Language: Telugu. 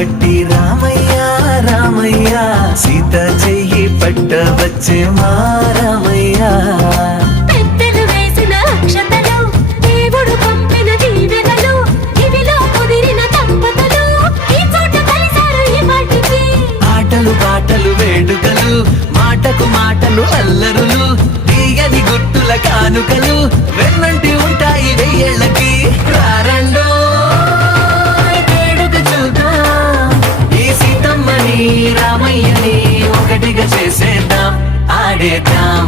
పట్టి రామయ్య రామయ్య సీత చెయ్యి పట్ట వచ్చే మా రామయ్య పెద్దలు వేసిన అక్షతలు దేవుడు పంపిన దీవెనలు ఇవిలో కుదిరిన దంపతులు ఈ చోట కలిసారు ఈ పాటికి ఆటలు పాటలు వేడుకలు మాటకు మాటలు అల్లరులు తీయని గుర్తుల కానుకలు వెన్నంటి ఉంటాయి వెయ్యేళ్ళకి రారండో వేడుక చూద్దాం ఈ సీతమ్మని రామయ్యని ఒకటిగా చేసేద్దాం ఆడేద్దాం